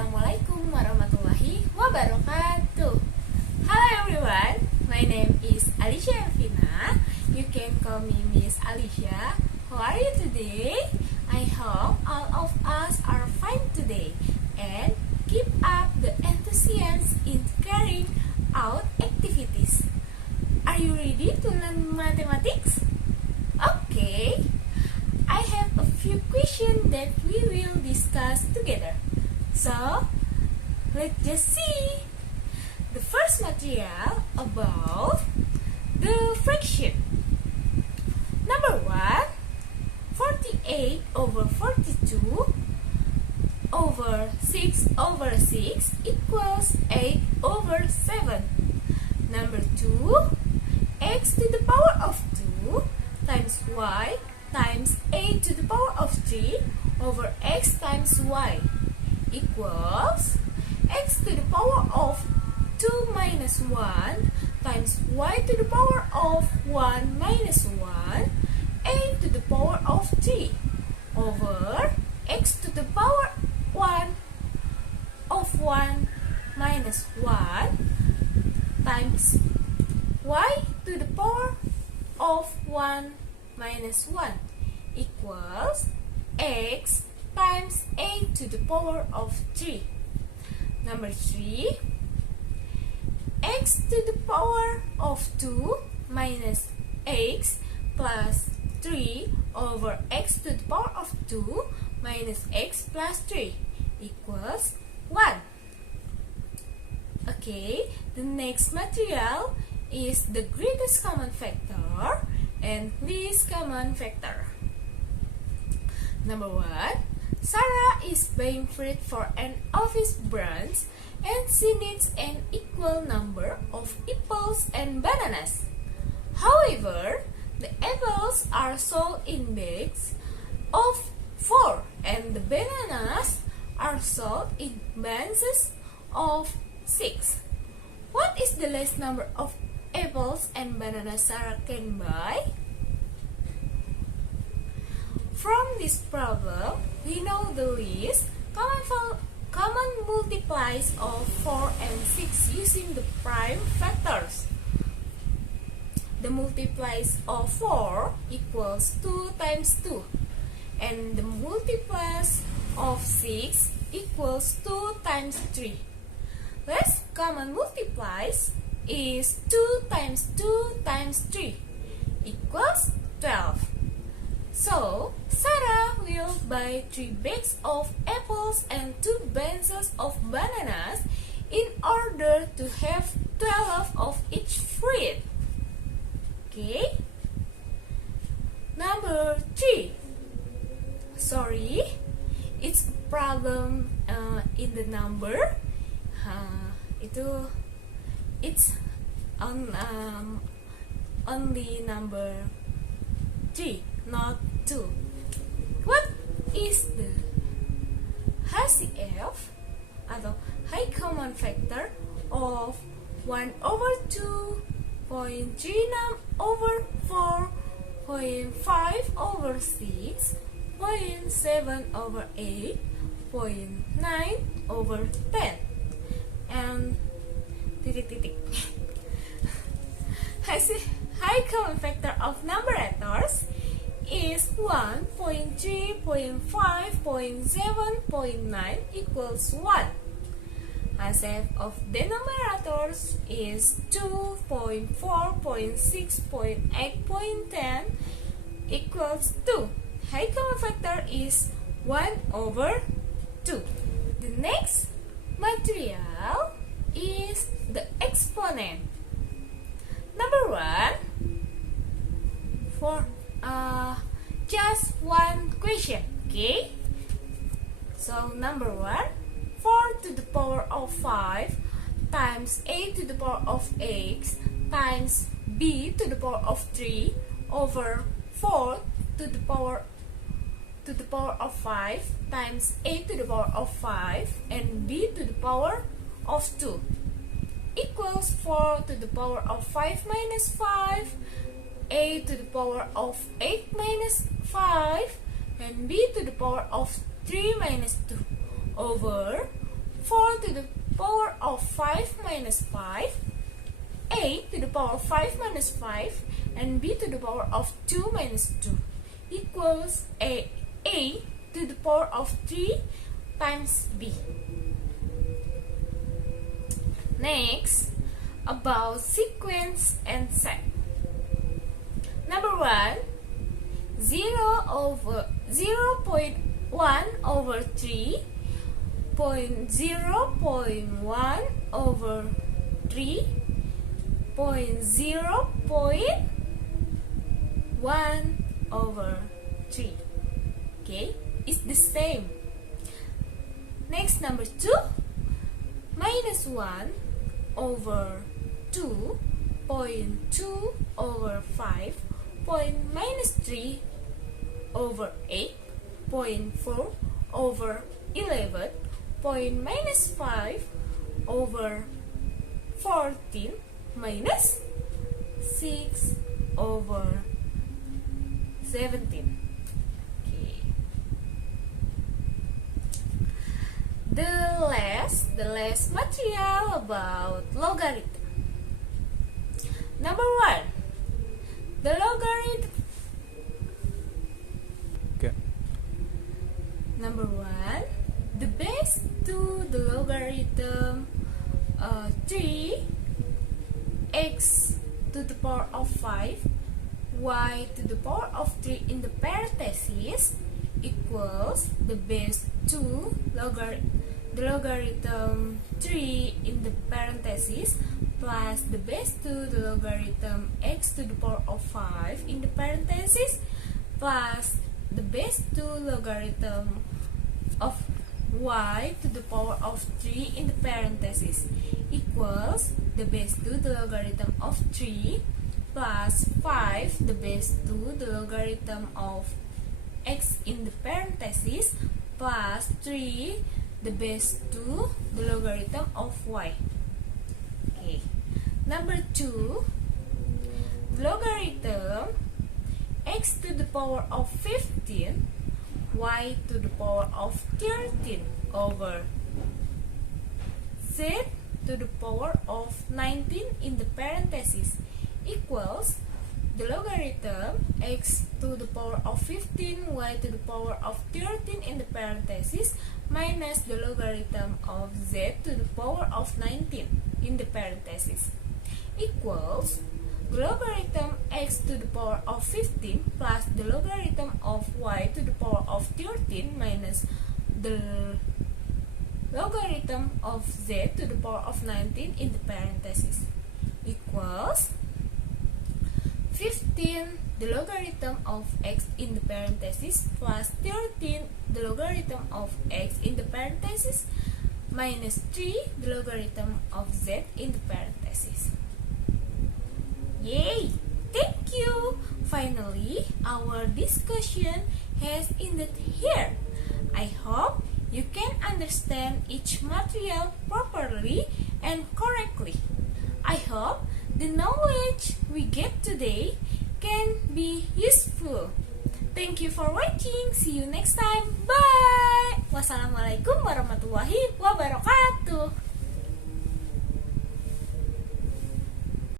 Assalamualaikum warahmatullahi wabarakatuh. Hello everyone, my name is Allysya Ervina. You can call me Miss Allysya. How are you today? I hope all of us are fine today and keep up the enthusiasm in carrying out activities. Are you ready to learn mathematics? Okay, I have a few questions that we will discuss together. So, let's just see. The first material about the fraction. Number 1, 48 over 42 over 6 over 6 equals 8 over 7. Number 2, x to the power of 2 times y times a to the power of 3 over x times y equals x to the power of 2 minus 1 times y to the power of 1 minus 1 a to the power of 3 over x to the power 1 of 1 minus 1 times y to the power of 1 minus 1 equals x times a to the power of 3. Number 3, x to the power of 2 minus x plus 3 over x to the power of 2 minus x plus 3 equals 1. Okay, the next material is the greatest common factor and least common factor. Number 1, Sarah is buying fruit for an office branch and she needs an equal number of apples and bananas. However, the apples are sold in bags of 4 and the bananas are sold in bunches of 6. What is the least number of apples and bananas Sarah can buy? From this problem, we know the least common multiplies of 4 and 6 using the prime factors. The multiplies of 4 equals 2 times 2 and the multiplies of 6 equals 2 times 3. Least common multiplies is 2 times 2 times 3 equals 12. So, Sarah will buy 3 bags of apples and 2 bunches of bananas in order to have 12 of each fruit. Okay. Number 3. Sorry, it's a problem in the number. It's only number 3, not 2. What is the HCF atau high common factor of 1 over 2, 0.36 over 4, 0.5 over 6, 0.7 over 8, 0.9 over 10, and titik-titik. High common factor of numerators is 1, 0.3, 0.5, 0.7, 0.9 equals 1. HCF of denominators is 2, 0.4, 0.6, 0.8, 0.10 equals 2. High common factor is 1 over 2. The next material is the exponent. Number 1, for just one question, okay? So number 1, 4 to the power of 5 times a to the power of x times b to the power of 3 over 4 to the power of 5 times a to the power of 5 and b to the power of 2 equals 4 to the power of 5 minus 5, a to the power of 8 minus 5, and b to the power of 3 minus 2 over 4 to the power of 5 minus 5, A to the power of 5 minus 5, and B to the power of 2 minus 2 equals A to the power of 3 times B. Next, about sequence and set. Number 1, 0.1 over 3, 0.1 over 3, 0.1 over 3. Okay, it's the same. Next, number 2, minus 1 over 2, 0.2 over 5, minus 3 over 8, 0.4 over 11, minus 5 over 14, minus 6 over 17. Okay. The last material about logarithm. Number 1, the logarithm. Okay. Number 1, the base to the logarithm 3 x to the power of 5 y to the power of 3 in the parentheses equals the base to the logarithm 3 in the parentheses plus the base to the logarithm x to the power of 5 in the parentheses plus the base to logarithm of y to the power of 3 in the parentheses equals the base to the logarithm of 3 plus 5 the base to the logarithm of x in the parentheses plus 3 the base to the logarithm of y. Okay. Number 2, logarithm x to the power of 15 y to the power of 13 over z to the power of 19 in the parentheses equals the logarithm x to the power of 15 y to the power of 13 in the parentheses minus the logarithm of z to the power of 19 in the parentheses equals the logarithm x to the power of 15 plus the logarithm of y to the power of 13 minus the logarithm of z to the power of 19 in the parentheses equals 15 the logarithm of x in the parentheses plus 13 the logarithm of x in the parentheses minus 3 the logarithm of z in the parentheses. Yay! Thank you! Finally, our discussion has ended here. I hope you can understand each material properly and correctly. I hope the knowledge we get today can be useful. Thank you for watching. See you next time. Bye! Wassalamualaikum warahmatullahi wabarakatuh.